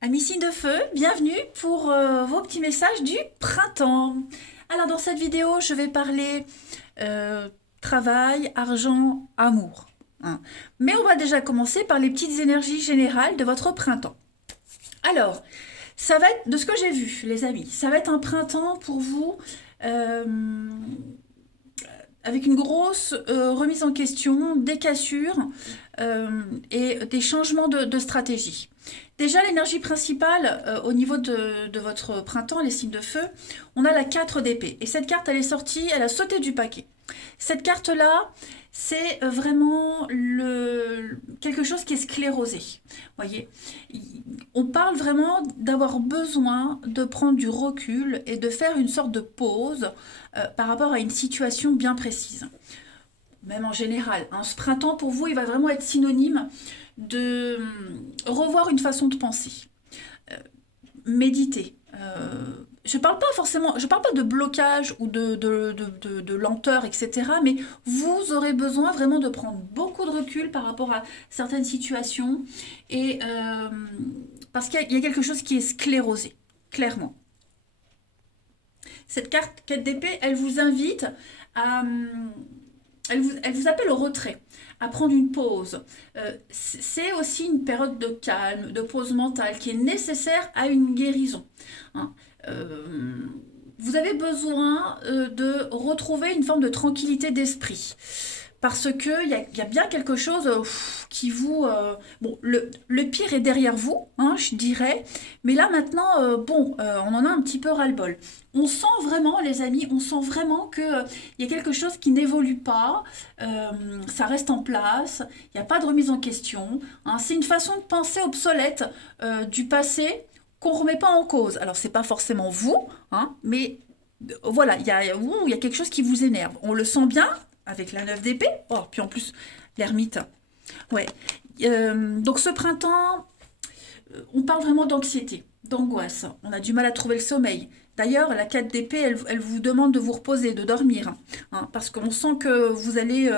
Amis signes de feu, bienvenue pour vos petits messages du printemps. Alors dans cette vidéo, je vais parler euh, travail, argent, amour, hein. Mais on va déjà commencer par les petites énergies générales de votre printemps. Alors, ça va être, de ce que j'ai vu, les amis, ça va être un printemps pour vous euh, avec une grosse remise en question, des cassures et des changements de stratégie. Déjà, l'énergie principale au niveau de votre printemps, les signes de feu, on a la 4 d'épée. Et cette carte, elle est sortie, elle a sauté du paquet. Cette carte-là, c'est vraiment quelque chose qui est sclérosé. Voyez, on parle vraiment d'avoir besoin de prendre du recul et de faire une sorte de pause par rapport à une situation bien précise. Même en général, hein, ce printemps pour vous, il va vraiment être synonyme de revoir une façon de penser, euh, méditer. Je parle pas forcément, je parle pas de blocage ou de lenteur, etc. Mais vous aurez besoin vraiment de prendre beaucoup de recul par rapport à certaines situations et parce qu'il y a quelque chose qui est sclérosé, clairement. Cette carte 4 d'épée, elle vous invite à, elle vous appelle au retrait, à prendre une pause. C'est aussi une période de calme, de pause mentale qui est nécessaire à une guérison, hein. Euh, vous avez besoin de retrouver une forme de tranquillité d'esprit. Parce qu'il y a bien quelque chose qui vous... bon, le pire est derrière vous, hein, je dirais. Mais là, maintenant, on en a un petit peu ras-le-bol. On sent vraiment, les amis, on sent vraiment qu'il y a quelque chose qui n'évolue pas. Ça reste en place. Il n'y a pas de remise en question, hein. C'est une façon de penser obsolète du passé qu'on ne remet pas en cause. Alors, c'est pas forcément vous, hein, mais voilà, il y a quelque chose qui vous énerve. On le sent bien avec la 9 d'épée. Oh, puis en plus, l'ermite. Ouais. Donc ce printemps, on parle vraiment d'anxiété, d'angoisse. On a du mal à trouver le sommeil. D'ailleurs, la 4 d'épée, elle vous demande de vous reposer, de dormir, hein, parce qu'on sent que vous allez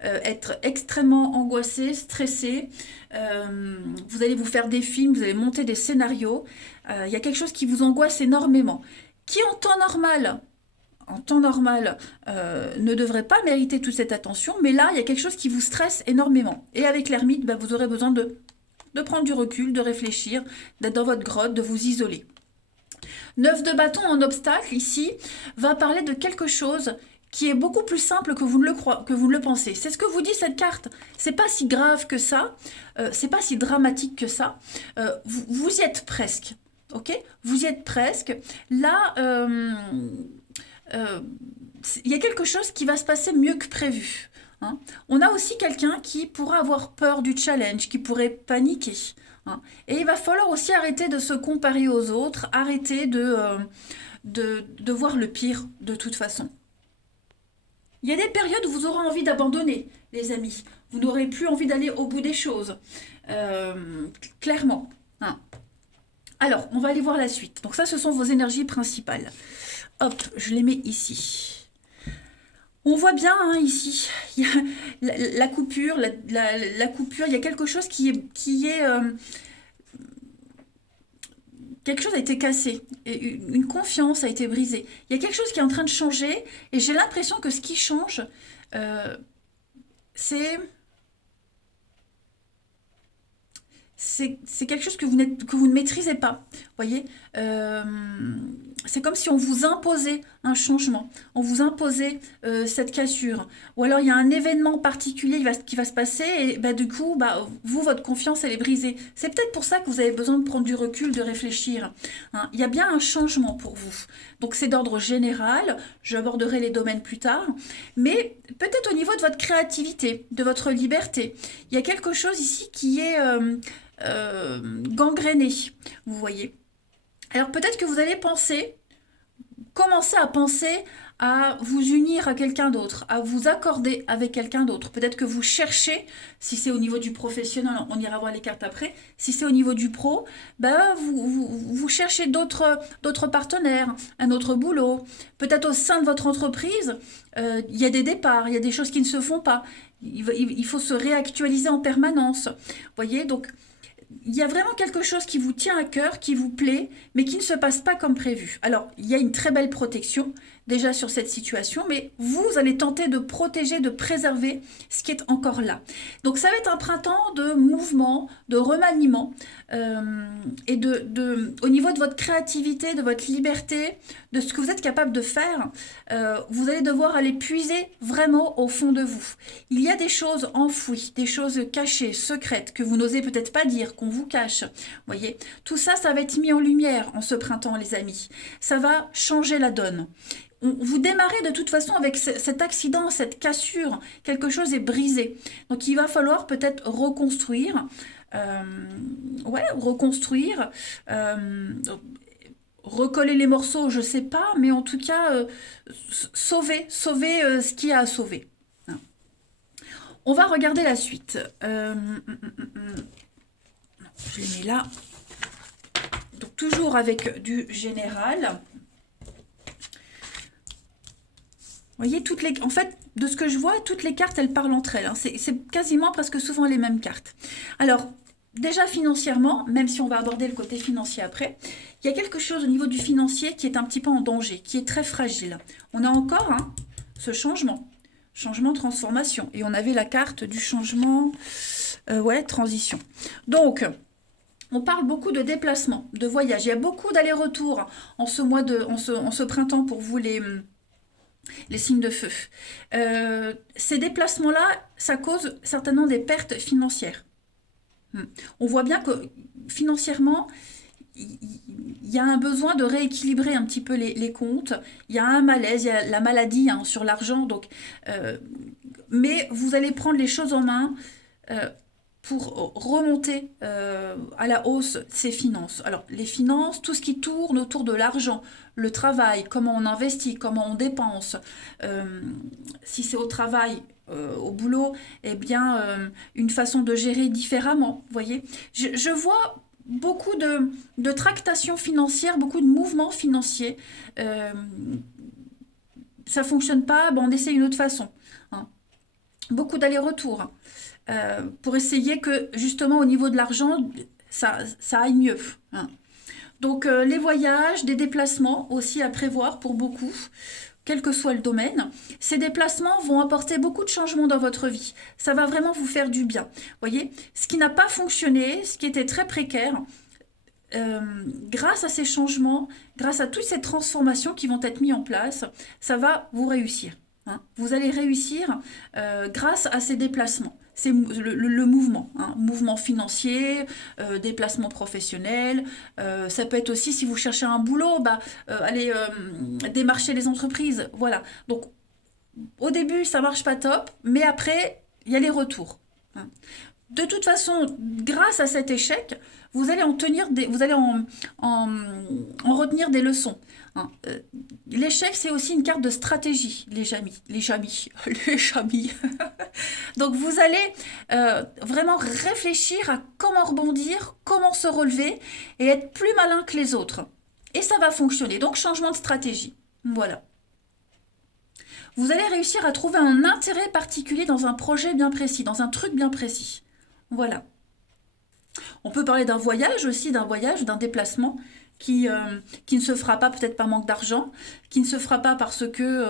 être extrêmement angoissé, stressé. Vous allez vous faire des films, vous allez monter des scénarios. Il y a quelque chose qui vous angoisse énormément. Qui en temps normal, ne devrait pas mériter toute cette attention, mais là, il y a quelque chose qui vous stresse énormément. Et avec l'ermite, ben, vous aurez besoin de prendre du recul, de réfléchir, d'être dans votre grotte, de vous isoler. 9 de bâton en obstacle, ici, va parler de quelque chose qui est beaucoup plus simple que vous ne que vous ne le pensez. C'est ce que vous dit cette carte. C'est pas si grave que ça, c'est pas si dramatique que ça. Vous y êtes presque, ok? Vous y êtes presque. Là, euh, il y a quelque chose qui va se passer mieux que prévu, hein. On a aussi quelqu'un qui pourra avoir peur du challenge, qui pourrait paniquer, hein. Et il va falloir aussi arrêter de se comparer aux autres, arrêter de voir le pire de toute façon. Il y a des périodes où vous aurez envie d'abandonner, les amis. Vous n'aurez plus envie d'aller au bout des choses. Clairement, hein. Alors, on va aller voir la suite. Donc ça, ce sont vos énergies principales. Hop, je les mets ici. On voit bien, hein, ici, il y a la coupure, la coupure, il y a quelque chose quelque chose a été cassé, et une confiance a été brisée. Il y a quelque chose qui est en train de changer, et j'ai l'impression que ce qui change, euh, c'est c'est quelque chose que vous ne maîtrisez pas. Voyez. C'est comme si on vous imposait un changement, on vous imposait cette cassure. Ou alors il y a un événement particulier qui va se passer et bah, du coup, bah, vous, votre confiance, elle est brisée. C'est peut-être pour ça que vous avez besoin de prendre du recul, de réfléchir, hein. Il y a bien un changement pour vous. Donc c'est d'ordre général, j'aborderai les domaines plus tard, mais peut-être au niveau de votre créativité, de votre liberté. Il y a quelque chose ici qui est gangréné, vous voyez. Alors peut-être que vous allez commencer à penser à vous unir à quelqu'un d'autre, à vous accorder avec quelqu'un d'autre. Peut-être que vous cherchez, si c'est au niveau du professionnel, on ira voir les cartes après, si c'est au niveau du pro, ben vous cherchez d'autres partenaires, un autre boulot. Peut-être au sein de votre entreprise, il y a des départs, il y a des choses qui ne se font pas. Il faut se réactualiser en permanence. Vous voyez, donc il y a vraiment quelque chose qui vous tient à cœur, qui vous plaît, mais qui ne se passe pas comme prévu. Alors, il y a une très belle protection déjà sur cette situation, mais vous allez tenter de protéger, de préserver ce qui est encore là. Donc, ça va être un printemps de mouvement, de remaniement, et au niveau de votre créativité, de votre liberté, de ce que vous êtes capable de faire, vous allez devoir aller puiser vraiment au fond de vous. Il y a des choses enfouies, des choses cachées, secrètes, que vous n'osez peut-être pas dire, qu'on vous cache. Voyez, tout ça, ça va être mis en lumière en ce printemps, les amis. Ça va changer la donne. Vous démarrez de toute façon avec cet accident, cette cassure, quelque chose est brisé. Donc il va falloir peut-être reconstruire, reconstruire, recoller les morceaux, je sais pas, mais en tout cas, sauver ce qu'il y a à sauver. Hein. On va regarder la suite. Je les mets là. Donc toujours avec du général. Vous voyez, en fait, de ce que je vois, toutes les cartes, elles parlent entre elles. Hein. C'est quasiment presque souvent les mêmes cartes. Alors, déjà financièrement, même si on va aborder le côté financier après, il y a quelque chose au niveau du financier qui est un petit peu en danger, qui est très fragile. On a encore ce changement, transformation. Et on avait la carte du changement, transition. Donc, on parle beaucoup de déplacement, de voyage. Il y a beaucoup d'allers-retours en ce printemps pour vous les signes de feu. Ces déplacements-là, ça cause certainement des pertes financières. On voit bien que financièrement, il y a un besoin de rééquilibrer un petit peu les comptes. Il y a un malaise, il y a la maladie sur l'argent. Donc, mais vous allez prendre les choses en main pour remonter à la hausse ces finances. Alors, les finances, tout ce qui tourne autour de l'argent, le travail, comment on investit, comment on dépense. Si c'est au travail, au boulot, eh bien, une façon de gérer différemment, vous voyez. Je vois beaucoup de tractations financières, beaucoup de mouvements financiers. Ça ne fonctionne pas, on essaie une autre façon. Hein. Beaucoup d'allers-retours. Pour essayer que, justement, au niveau de l'argent, ça aille mieux. Hein. Donc, les voyages, des déplacements aussi à prévoir pour beaucoup, quel que soit le domaine. Ces déplacements vont apporter beaucoup de changements dans votre vie. Ça va vraiment vous faire du bien. Voyez, ce qui n'a pas fonctionné, ce qui était très précaire, grâce à ces changements, grâce à toutes ces transformations qui vont être mises en place, ça va vous réussir. Hein. Vous allez réussir grâce à ces déplacements. C'est le mouvement, mouvement financier, déplacement professionnel. Ça peut être aussi si vous cherchez un boulot, allez démarcher les entreprises. Voilà. Donc au début, ça marche pas top, mais après, il y a les retours. Hein. De toute façon, grâce à cet échec, vous allez en retenir des leçons. Hein. L'échec, c'est aussi une carte de stratégie, les amis. Donc, vous allez vraiment réfléchir à comment rebondir, comment se relever et être plus malin que les autres. Et ça va fonctionner. Donc, changement de stratégie. Voilà. Vous allez réussir à trouver un intérêt particulier dans un projet bien précis, dans un truc bien précis. Voilà. On peut parler d'un voyage aussi, d'un déplacement qui ne se fera pas peut-être par manque d'argent, qui ne se fera pas parce que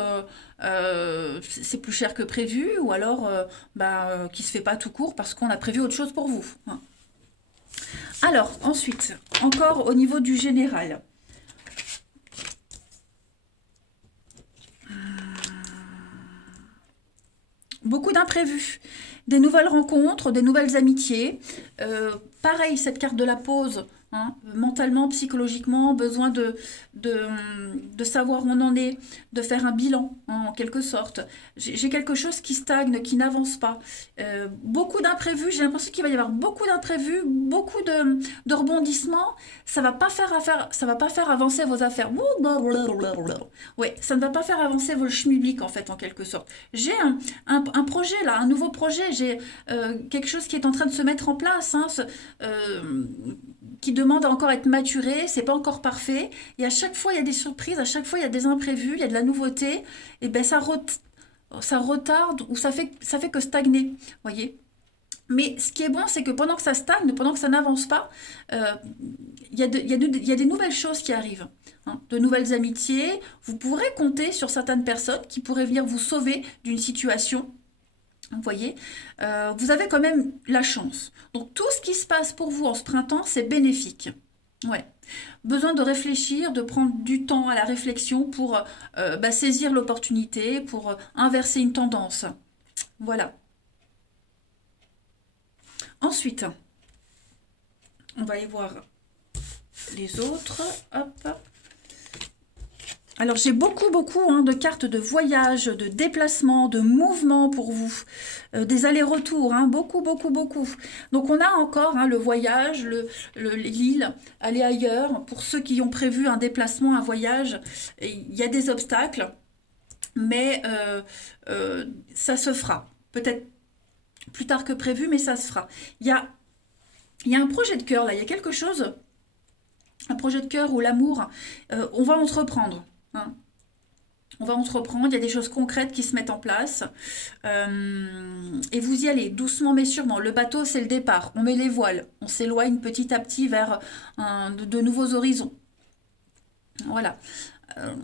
c'est plus cher que prévu, ou alors qui ne se fait pas tout court parce qu'on a prévu autre chose pour vous. Hein. Alors, ensuite, encore au niveau du général. Beaucoup d'imprévus, des nouvelles rencontres, des nouvelles amitiés. Pareil, cette carte de la pause, hein, mentalement, psychologiquement, besoin de savoir où on en est, de faire un bilan, hein, en quelque sorte. J'ai quelque chose qui stagne, qui n'avance pas. Beaucoup d'imprévus, j'ai l'impression qu'il va y avoir beaucoup d'imprévus, beaucoup de rebondissements. Ça va pas faire avancer vos affaires. Ouais, ça ne va pas faire avancer vos schmilblick, en fait, en quelque sorte. J'ai un projet, là, un nouveau projet. J'ai quelque chose qui est en train de se mettre en place, hein, qui demande à encore être maturé, c'est pas encore parfait. Et à chaque fois, il y a des surprises, à chaque fois, il y a des imprévus, il y a de la nouveauté. Et ben ça retarde ou ça fait que stagner, voyez. Mais ce qui est bon, c'est que pendant que ça stagne, pendant que ça n'avance pas, euh, il y a des nouvelles choses qui arrivent, hein, de nouvelles amitiés. Vous pourrez compter sur certaines personnes qui pourraient venir vous sauver d'une situation. Vous voyez, vous avez quand même la chance. Donc tout ce qui se passe pour vous en ce printemps, c'est bénéfique. Ouais. Besoin de réfléchir, de prendre du temps à la réflexion pour saisir l'opportunité, pour inverser une tendance. Voilà. Ensuite, on va aller voir les autres. Hop. Alors j'ai beaucoup hein, de cartes de voyage, de déplacement, de mouvement pour vous, des allers-retours, hein, beaucoup. Donc on a encore hein, le voyage, l'île, aller ailleurs. Pour ceux qui ont prévu un déplacement, un voyage, il y a des obstacles, mais ça se fera. Peut-être plus tard que prévu, mais ça se fera. Il y a un projet de cœur là, il y a quelque chose, un projet de cœur ou l'amour, on va entreprendre. Hein. On va entreprendre, il y a des choses concrètes qui se mettent en place. Et vous y allez, doucement mais sûrement. Le bateau, c'est le départ. On met les voiles. On s'éloigne petit à petit vers de nouveaux horizons. Voilà. Euh,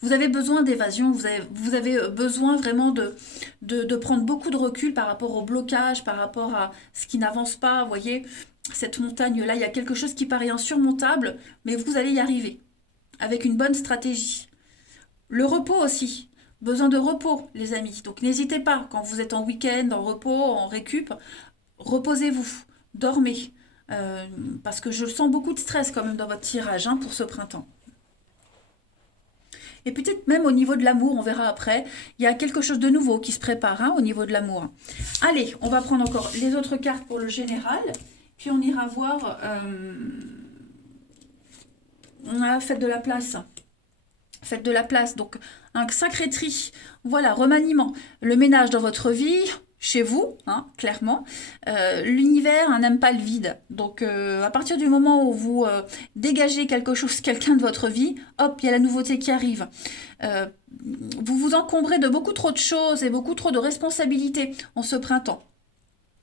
vous avez besoin d'évasion, vous avez besoin vraiment de prendre beaucoup de recul par rapport au blocage, par rapport à ce qui n'avance pas. Vous voyez, cette montagne-là, il y a quelque chose qui paraît insurmontable, mais vous allez y arriver avec une bonne stratégie. Le repos aussi. Besoin de repos, les amis. Donc n'hésitez pas, quand vous êtes en week-end, en repos, en récup, reposez-vous, dormez. Euh, Parce que je sens beaucoup de stress quand même dans votre tirage hein, pour ce printemps. Et peut-être même au niveau de l'amour, on verra après, il y a quelque chose de nouveau qui se prépare hein, au niveau de l'amour. Allez, on va prendre encore les autres cartes pour le général, puis on ira voir... on a fait de la place. Faites de la place, donc un sacré tri. Voilà, remaniement. Le ménage dans votre vie, chez vous, hein, clairement. L'univers n'aime pas le vide. Donc à partir du moment où vous dégagez quelque chose, quelqu'un de votre vie, hop, il y a la nouveauté qui arrive. Euh, vous vous encombrez de beaucoup trop de choses et beaucoup trop de responsabilités en ce printemps.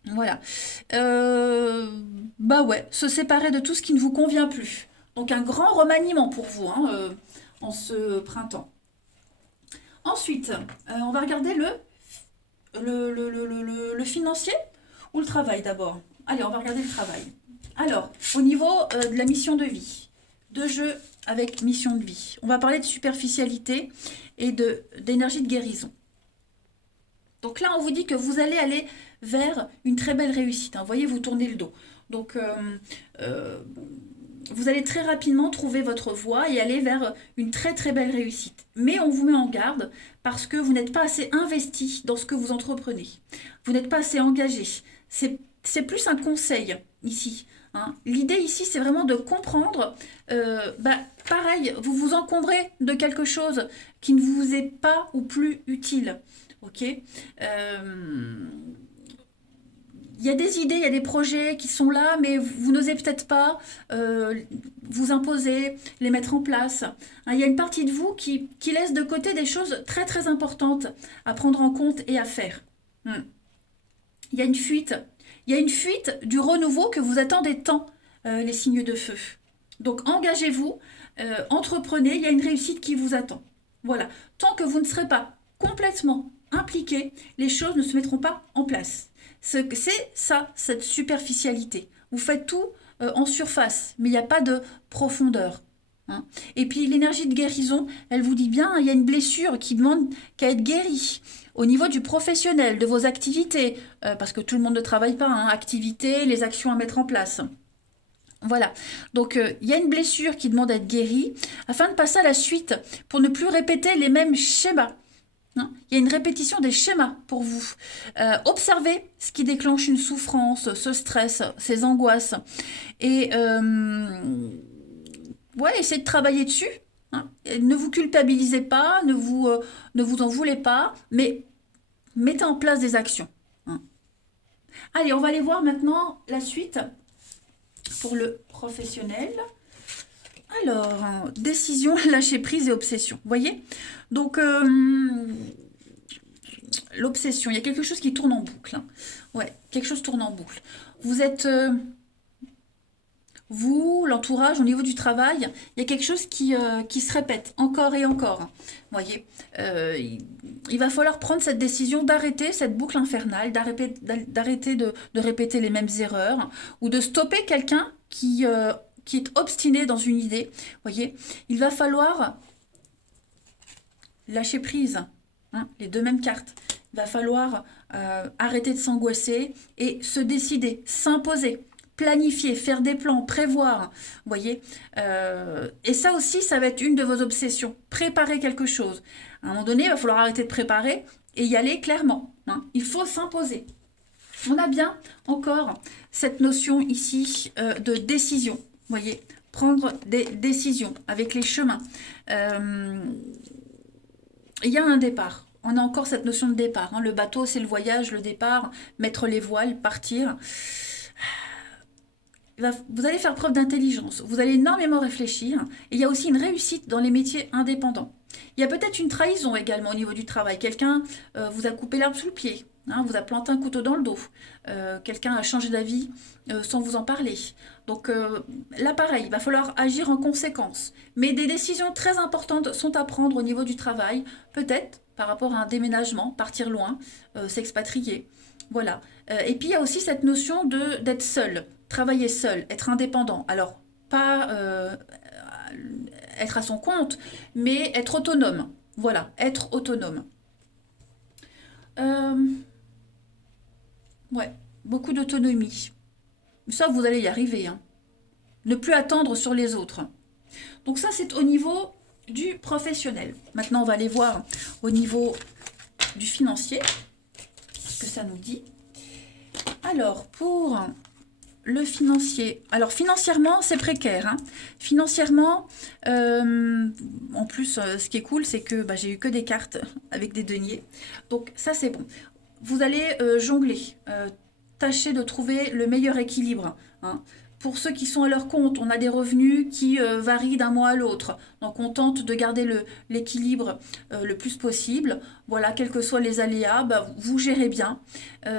Voilà. Bah ouais, se séparer de tout ce qui ne vous convient plus. Donc un grand remaniement pour vous hein, en ce printemps. Ensuite, on va regarder le financier ou le travail d'abord. Allez, on va regarder le travail. Alors, au niveau de la mission de vie, de jeu avec mission de vie, on va parler de superficialité et d'énergie de guérison. Donc là, on vous dit que vous allez aller vers une très belle réussite. Hein. Vous voyez, vous tournez le dos. Donc, vous allez très rapidement trouver votre voie et aller vers une très belle réussite. Mais on vous met en garde parce que vous n'êtes pas assez investi dans ce que vous entreprenez. Vous n'êtes pas assez engagé. C'est plus un conseil ici. Hein. L'idée ici, c'est vraiment de comprendre, pareil, vous vous encombrez de quelque chose qui ne vous est pas ou plus utile. Ok. Il y a des idées, il y a des projets qui sont là, mais vous n'osez peut-être pas vous imposer, les mettre en place. Hein, il y a une partie de vous qui laisse de côté des choses très importantes à prendre en compte et à faire. Il y a une fuite. Il y a une fuite du renouveau que vous attendez tant, les signes de feu. Donc engagez-vous, entreprenez, il y a une réussite qui vous attend. Voilà. Tant que vous ne serez pas complètement impliqué, les choses ne se mettront pas en place. C'est ça, cette superficialité. Vous faites tout en surface, mais il n'y a pas de profondeur. Hein. Et puis l'énergie de guérison, elle vous dit bien, il y a une blessure qui demande qu'à être guérie. Au niveau du professionnel, de vos activités, parce que tout le monde ne travaille pas, hein, activités, les actions à mettre en place. Voilà, donc il y a une blessure qui demande à être guérie, afin de passer à la suite, pour ne plus répéter les mêmes schémas. Hein. Il y a une répétition des schémas pour vous. Observez ce qui déclenche une souffrance, ce stress, ces angoisses. Et essayez de travailler dessus. Hein. Ne vous culpabilisez pas, ne vous en voulez pas, mais mettez en place des actions. Hein. Allez, on va aller voir maintenant la suite pour le professionnel. Alors, décision, lâcher prise et obsession. Vous voyez? Donc, l'obsession. Il y a quelque chose qui tourne en boucle, hein. Ouais, quelque chose tourne en boucle. Vous êtes, vous, l'entourage, au niveau du travail, il y a quelque chose qui se répète encore et encore, hein. Vous voyez. Il va falloir prendre cette décision d'arrêter cette boucle infernale, d'arrêter de répéter les mêmes erreurs, ou de stopper quelqu'un qui est obstiné dans une idée. Vous voyez. Il va falloir lâcher prise, hein, les deux mêmes cartes. Il va falloir arrêter de s'angoisser et se décider, s'imposer, planifier, faire des plans, prévoir. Vous voyez. Et ça aussi, ça va être une de vos obsessions. Préparer quelque chose. À un moment donné, il va falloir arrêter de préparer et y aller clairement, hein. Il faut s'imposer. On a bien encore cette notion ici de décision. Vous voyez, prendre des décisions avec les chemins. Il y a un départ. On a encore cette notion de départ, hein. Le bateau, c'est le voyage, le départ, mettre les voiles, partir. Vous allez faire preuve d'intelligence, vous allez énormément réfléchir, et il y a aussi une réussite dans les métiers indépendants. Il y a peut-être une trahison également au niveau du travail. Quelqu'un vous a coupé l'herbe sous le pied, hein, vous a planté un couteau dans le dos. Quelqu'un a changé d'avis sans vous en parler. Donc là, pareil, il va falloir agir en conséquence. Mais des décisions très importantes sont à prendre au niveau du travail, peut-être par rapport à un déménagement, partir loin, s'expatrier. Voilà. Et puis il y a aussi cette notion d'être seul, travailler seul, être indépendant. Alors, pas être à son compte, mais être autonome. Voilà, être autonome. Euh, ouais, beaucoup d'autonomie. Ça, vous allez y arriver, hein. Ne plus attendre sur les autres. Donc ça, c'est au niveau du professionnel. Maintenant, on va aller voir au niveau du financier, ce que ça nous dit. Alors, pour le financier. Alors, financièrement, c'est précaire, hein. Financièrement, en plus, ce qui est cool, c'est que j'ai eu que des cartes avec des deniers. Donc, ça, c'est bon. Vous allez jongler. Tâcher de trouver le meilleur équilibre, hein. Pour ceux qui sont à leur compte, on a des revenus qui varient d'un mois à l'autre. Donc on tente de garder l'équilibre le plus possible. Voilà, quels que soient les aléas, vous gérez bien. Il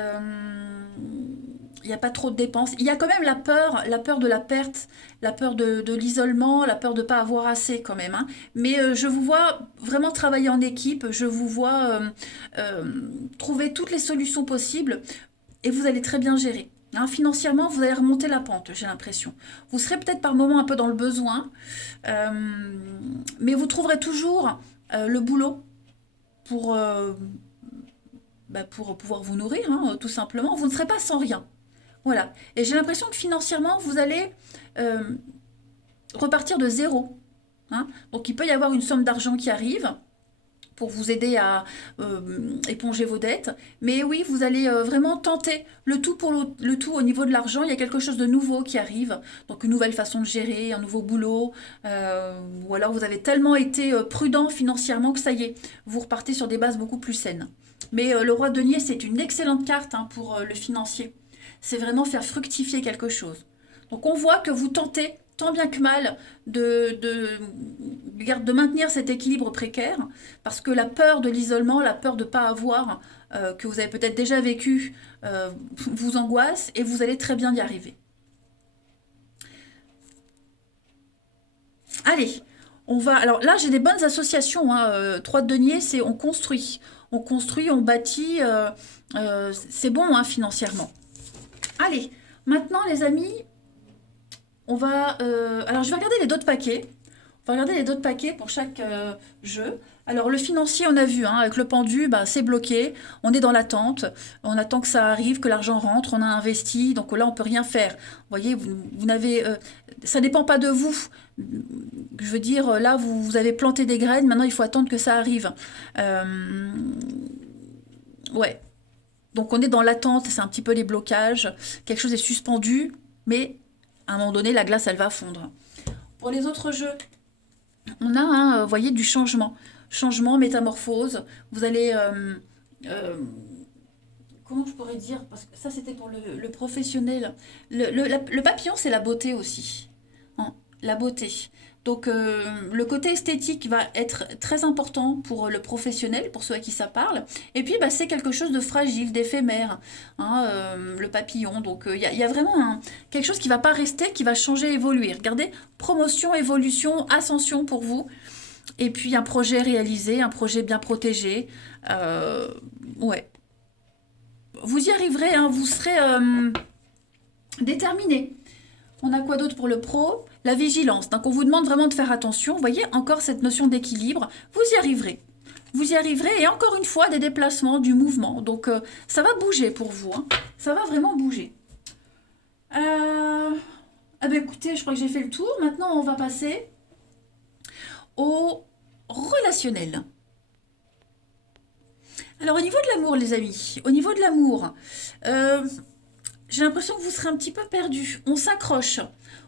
n'y a pas trop de dépenses. Il y a quand même la peur de la perte, la peur de l'isolement, la peur de ne pas avoir assez quand même, hein. Mais je vous vois vraiment travailler en équipe, je vous vois trouver toutes les solutions possibles et vous allez très bien gérer, hein. Financièrement, vous allez remonter la pente, j'ai l'impression. Vous serez peut-être par moments un peu dans le besoin, euh, mais vous trouverez toujours le boulot pour, pour pouvoir vous nourrir, hein, tout simplement. Vous ne serez pas sans rien. Voilà. Et j'ai l'impression que financièrement, vous allez euh, repartir de zéro, hein. Donc il peut y avoir une somme d'argent qui arrive pour vous aider à éponger vos dettes. Mais oui, vous allez vraiment tenter le tout pour le tout au niveau de l'argent. Il y a quelque chose de nouveau qui arrive. Donc une nouvelle façon de gérer, un nouveau boulot. Ou alors vous avez tellement été prudent financièrement que ça y est, vous repartez sur des bases beaucoup plus saines. Mais le roi de denier, c'est une excellente carte, hein, pour le financier. C'est vraiment faire fructifier quelque chose. Donc on voit que vous tentez tant bien que mal de maintenir cet équilibre précaire, parce que la peur de l'isolement, la peur de ne pas avoir, que vous avez peut-être déjà vécu, vous angoisse, et vous allez très bien y arriver. Allez, on va... Alors là, j'ai des bonnes associations, hein. 3 de denier, c'est on construit. On construit, on bâtit, c'est bon, hein, financièrement. Allez, maintenant les amis, on va... alors je vais regarder les d'autres paquets. On va regarder les d'autres paquets pour chaque jeu. Alors le financier, on a vu, hein, avec le pendu, c'est bloqué. On est dans l'attente. On attend que ça arrive, que l'argent rentre. On a investi, donc là on peut rien faire. Vous voyez, vous n'avez... ça dépend pas de vous. Je veux dire, là vous avez planté des graines. Maintenant il faut attendre que ça arrive. Ouais. Donc on est dans l'attente, c'est un petit peu les blocages. Quelque chose est suspendu, mais à un moment donné, la glace, elle va fondre. Pour les autres jeux, on a, hein, vous voyez, du changement. Changement, métamorphose. Vous allez... comment je pourrais dire? Parce que ça, c'était pour le professionnel. Le papillon, c'est la beauté aussi, hein. la beauté. Donc le côté esthétique va être très important pour le professionnel, pour ceux à qui ça parle. Et puis bah, c'est quelque chose de fragile, d'éphémère, hein, le papillon. Donc il y a vraiment quelque chose qui va pas rester, qui va changer, évoluer. Regardez, promotion, évolution, ascension pour vous. Et puis un projet réalisé, un projet bien protégé. Euh, ouais, vous y arriverez, hein, vous serez déterminé. On a quoi d'autre pour le pro? La vigilance. Donc on vous demande vraiment de faire attention. Vous voyez, encore cette notion d'équilibre. Vous y arriverez. Vous y arriverez. Et encore une fois, des déplacements, du mouvement. Donc ça va bouger pour vous, hein. Ça va vraiment bouger. Ah ben écoutez, je crois que j'ai fait le tour. Maintenant, on va passer au relationnel. Alors au niveau de l'amour, les amis, au niveau de l'amour, euh, j'ai l'impression que vous serez un petit peu perdu. On s'accroche.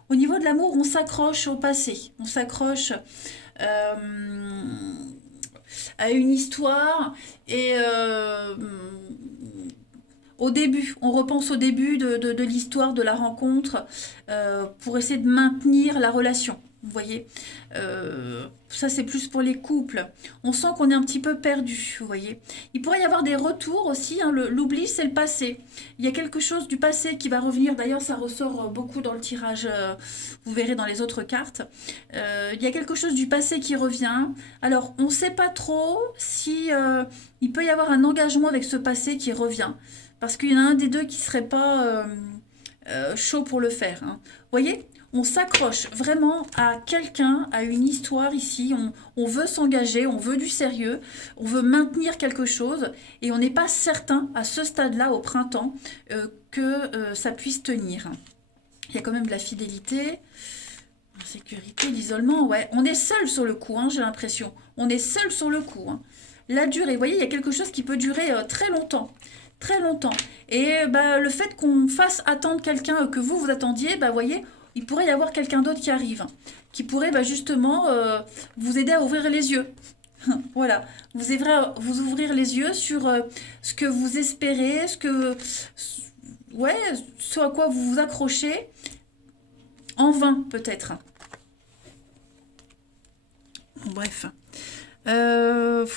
Au niveau de l'amour, on s'accroche au passé. On s'accroche à une histoire et au début, on repense au début de l'histoire, de la rencontre, pour essayer de maintenir la relation. Vous voyez. Ça, c'est plus pour les couples. On sent qu'on est un petit peu perdu, vous voyez. Il pourrait y avoir des retours aussi, hein. L'oubli, c'est le passé. Il y a quelque chose du passé qui va revenir. D'ailleurs, ça ressort beaucoup dans le tirage, vous verrez dans les autres cartes. Il y a quelque chose du passé qui revient. Alors, on ne sait pas trop si il peut y avoir un engagement avec ce passé qui revient. Parce qu'il y en a un des deux qui ne serait pas chaud pour le faire, hein. Vous voyez, on s'accroche vraiment à quelqu'un, à une histoire ici. On veut s'engager, on veut du sérieux, on veut maintenir quelque chose. Et on n'est pas certain, à ce stade-là, au printemps, que ça puisse tenir. Il y a quand même de la fidélité, la sécurité, l'isolement. Ouais, on est seul sur le coup, hein, j'ai l'impression. On est seul sur le coup, hein. La durée, vous voyez, il y a quelque chose qui peut durer très longtemps. Très longtemps. Et bah, le fait qu'on fasse attendre quelqu'un que vous attendiez, bah, voyez, il pourrait y avoir quelqu'un d'autre qui arrive, qui pourrait bah, justement vous aider à ouvrir les yeux. Voilà, vous ouvrir les yeux sur ce que vous espérez, ouais, ce à quoi vous vous accrochez, en vain peut-être. Bref.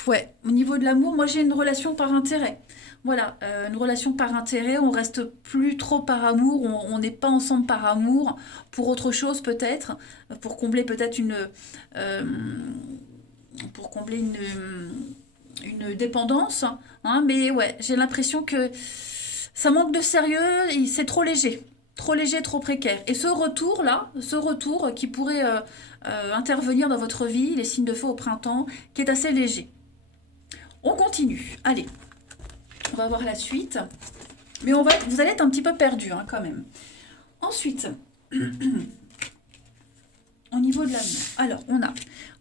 Ouais, au niveau de l'amour, moi j'ai une relation par intérêt. Voilà, une relation par intérêt, on reste plus trop par amour, on n'est pas ensemble par amour, pour autre chose peut-être, pour combler peut-être euh, pour combler une dépendance, hein, mais ouais, j'ai l'impression que ça manque de sérieux, et c'est trop léger, trop précaire. Et ce retour qui pourrait intervenir dans votre vie, les signes de feu au printemps, qui est assez léger. On continue. Allez, on va voir la suite. Mais vous allez être un petit peu perdu, hein, quand même. Ensuite, au niveau de l'amour. Alors,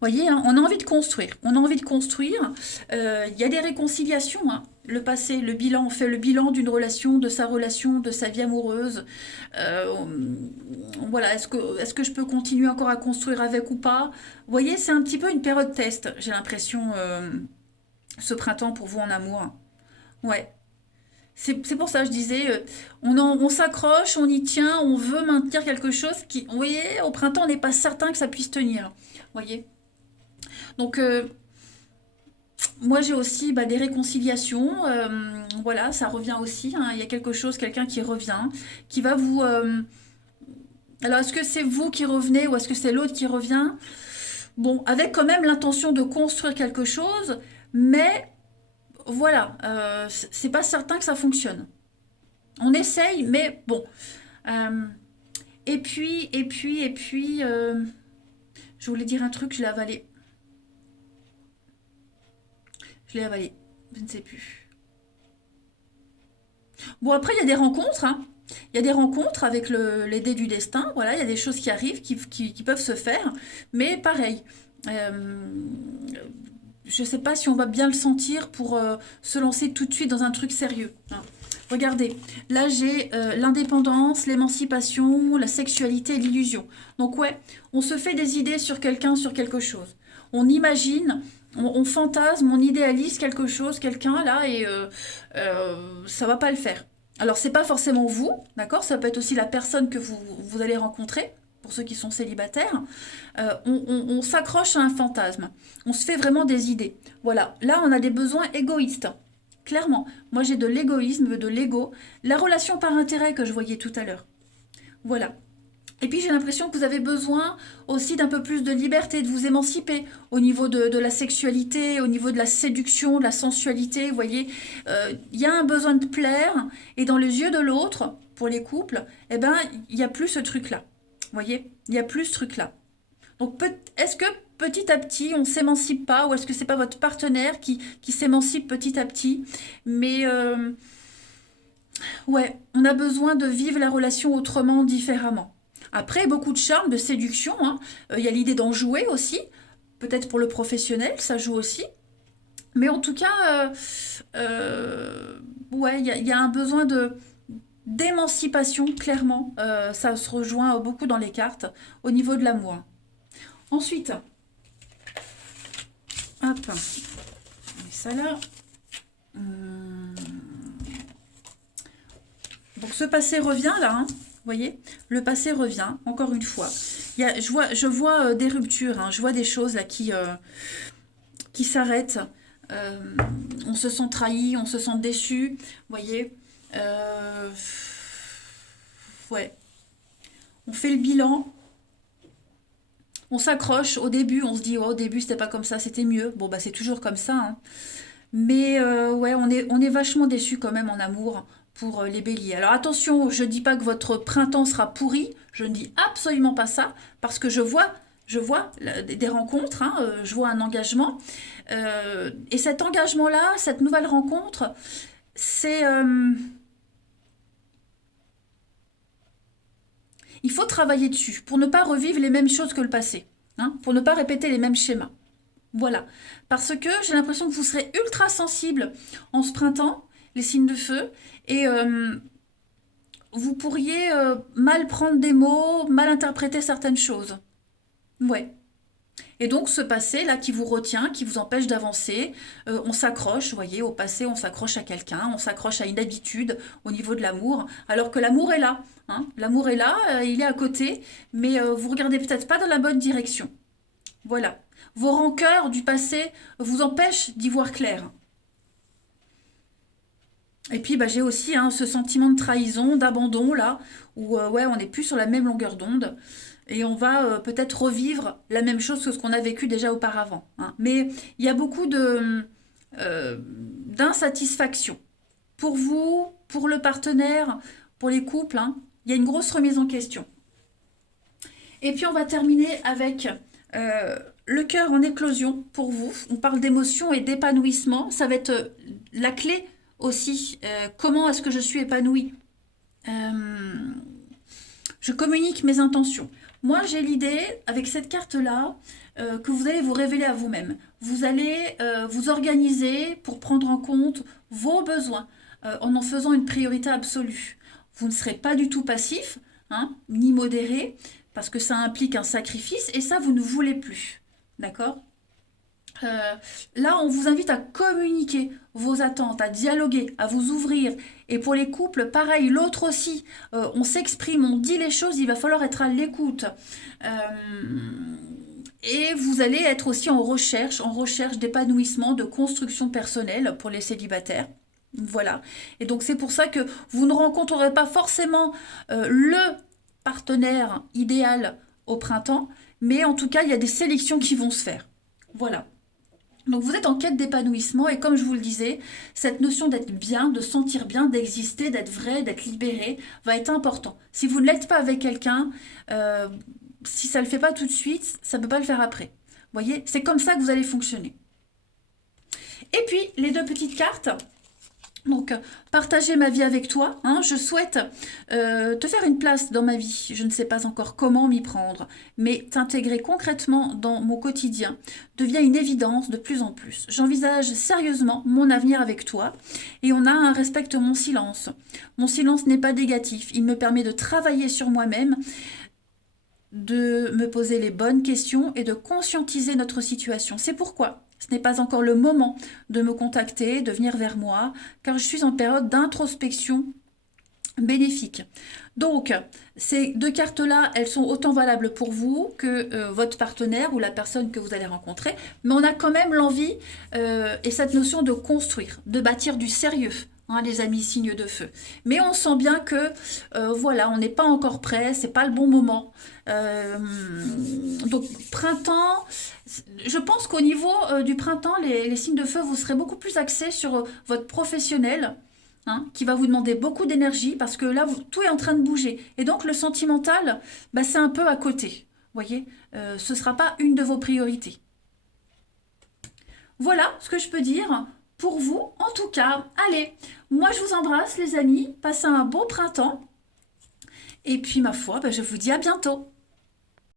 voyez, hein, on a envie de construire. On a envie de construire. Il y a des réconciliations, hein. Le passé, le bilan, on fait le bilan d'une relation, de sa vie amoureuse. Euh, voilà, est-ce que je peux continuer encore à construire avec ou pas? Vous voyez, c'est un petit peu une période test, j'ai l'impression, ce printemps pour vous en amour. Ouais. C'est pour ça que je disais, on s'accroche, on y tient, on veut maintenir quelque chose qui, vous voyez, au printemps, on n'est pas certain que ça puisse tenir. Vous voyez? Donc, moi, j'ai aussi bah, des réconciliations. Voilà, ça revient aussi, hein. Il y a quelque chose, quelqu'un qui revient, qui va vous... alors, est-ce que c'est vous qui revenez ou est-ce que c'est l'autre qui revient? Bon, avec quand même l'intention de construire quelque chose, mais voilà, c'est pas certain que ça fonctionne. On essaye, mais bon. Euh, et puis, je voulais dire un truc, je l'ai avalé. Je l'ai avalé, je ne sais plus. Bon, après, il y a des rencontres, hein. Il y a des rencontres avec les dés du destin. Voilà, il y a des choses qui arrivent, qui peuvent se faire. Mais pareil, euh, je ne sais pas si on va bien le sentir pour se lancer tout de suite dans un truc sérieux, hein. Regardez, là j'ai l'indépendance, l'émancipation, la sexualité et l'illusion. Donc ouais, on se fait des idées sur quelqu'un, sur quelque chose. On imagine, on fantasme, on idéalise quelque chose, quelqu'un là, et ça va pas le faire. Alors c'est pas forcément vous, d'accord? Ça peut être aussi la personne que vous allez rencontrer. pour ceux qui sont célibataires, on s'accroche à un fantasme. On se fait vraiment des idées. Voilà, là on a des besoins égoïstes. Clairement, moi j'ai de l'égoïsme, de l'ego, la relation par intérêt que je voyais tout à l'heure. Voilà. Et puis j'ai l'impression que vous avez besoin aussi d'un peu plus de liberté, de vous émanciper au niveau de la sexualité, au niveau de la séduction, de la sensualité. Vous voyez, il y a un besoin de plaire, et dans les yeux de l'autre, pour les couples, eh ben, il n'y a plus ce truc-là. Vous voyez, il n'y a plus ce truc-là. Donc est-ce que petit à petit on s'émancipe pas, ou est-ce que c'est pas votre partenaire qui s'émancipe petit à petit? Mais ouais, on a besoin de vivre la relation autrement, différemment. Après, beaucoup de charme, de séduction, hein. Il y a l'idée d'en jouer aussi, peut-être pour le professionnel, ça joue aussi. Mais en tout cas, ouais, il y a un besoin de d'émancipation, clairement. Ça se rejoint beaucoup dans les cartes au niveau de l'amour. Ensuite, hop, on met ça là. Hum. Donc ce passé revient là, hein, vous voyez, le passé revient, encore une fois. Je vois des ruptures, hein, je vois des choses là qui s'arrêtent. On se sent trahi, on se sent déçu, vous voyez. Ouais, on fait le bilan, on s'accroche. Au début, on se dit, oh, au début c'était pas comme ça, c'était mieux. Bon, bah c'est toujours comme ça, hein. Mais ouais, on est vachement déçus quand même en amour pour les béliers. Alors attention, je ne dis pas que votre printemps sera pourri, je ne dis absolument pas ça, parce que je vois des rencontres, hein, je vois un engagement. Et cet engagement-là, cette nouvelle rencontre, c'est... il faut travailler dessus pour ne pas revivre les mêmes choses que le passé, hein, pour ne pas répéter les mêmes schémas. Voilà. Parce que j'ai l'impression que vous serez ultra sensible en ce printemps, les signes de feu, et vous pourriez mal prendre des mots, mal interpréter certaines choses. Ouais. Et donc ce passé là qui vous retient, qui vous empêche d'avancer, on s'accroche, vous voyez, au passé, on s'accroche à quelqu'un, on s'accroche à une habitude au niveau de l'amour, alors que l'amour est là, hein. L'amour est là, il est à côté, mais vous regardez peut-être pas dans la bonne direction. Voilà. Vos rancœurs du passé vous empêchent d'y voir clair. Et puis bah, j'ai aussi, hein, ce sentiment de trahison, d'abandon là, où ouais, on n'est plus sur la même longueur d'onde. Et on va peut-être revivre la même chose que ce qu'on a vécu déjà auparavant, hein. Mais il y a beaucoup d'insatisfaction. Pour vous, pour le partenaire, pour les couples, hein, il y a une grosse remise en question. Et puis on va terminer avec le cœur en éclosion pour vous. On parle d'émotion et d'épanouissement. Ça va être la clé aussi. Comment est-ce que je suis épanouie? Je communique mes intentions. Moi, j'ai l'idée, avec cette carte-là, que vous allez vous révéler à vous-même. Vous allez vous organiser pour prendre en compte vos besoins en faisant une priorité absolue. Vous ne serez pas du tout passif, hein, ni modéré, parce que ça implique un sacrifice, et ça, vous ne voulez plus. D'accord? Euh, Là, on vous invite à communiquer vos attentes, à dialoguer, à vous ouvrir. Et pour les couples, pareil, l'autre aussi. On s'exprime, on dit les choses, il va falloir être à l'écoute. Euh, et vous allez être aussi en recherche d'épanouissement, de construction personnelle pour les célibataires. Voilà. Et donc c'est pour ça que vous ne rencontrerez pas forcément le partenaire idéal au printemps, mais en tout cas, il y a des sélections qui vont se faire. Voilà. Donc vous êtes en quête d'épanouissement, et comme je vous le disais, cette notion d'être bien, de sentir bien, d'exister, d'être vrai, d'être libéré va être important. Si vous ne l'êtes pas avec quelqu'un, si ça ne le fait pas tout de suite, ça ne peut pas le faire après. Vous voyez, c'est comme ça que vous allez fonctionner. Et puis les deux petites cartes. Donc, partager ma vie avec toi, hein. Je souhaite te faire une place dans ma vie. Je ne sais pas encore comment m'y prendre, mais t'intégrer concrètement dans mon quotidien devient une évidence de plus en plus. J'envisage sérieusement mon avenir avec toi, et on a un respecte mon silence. Mon silence n'est pas négatif, il me permet de travailler sur moi-même, de me poser les bonnes questions et de conscientiser notre situation. C'est pourquoi ce n'est pas encore le moment de me contacter, de venir vers moi, car je suis en période d'introspection bénéfique. Donc, ces deux cartes-là, elles sont autant valables pour vous que votre partenaire ou la personne que vous allez rencontrer, mais on a quand même l'envie et cette notion de construire, de bâtir du sérieux. Hein, les amis signes de feu. Mais on sent bien que, voilà, on n'est pas encore prêt, c'est pas le bon moment. Donc, printemps, je pense qu'au niveau du printemps, les signes de feu, vous serez beaucoup plus axés sur votre professionnel, hein, qui va vous demander beaucoup d'énergie parce que là, tout est en train de bouger. Et donc, le sentimental, bah, c'est un peu à côté. Vous voyez, ce ne sera pas une de vos priorités. Voilà ce que je peux dire pour vous. En tout cas, allez, moi je vous embrasse les amis, passez un beau printemps. Et puis ma foi, bah, je vous dis à bientôt.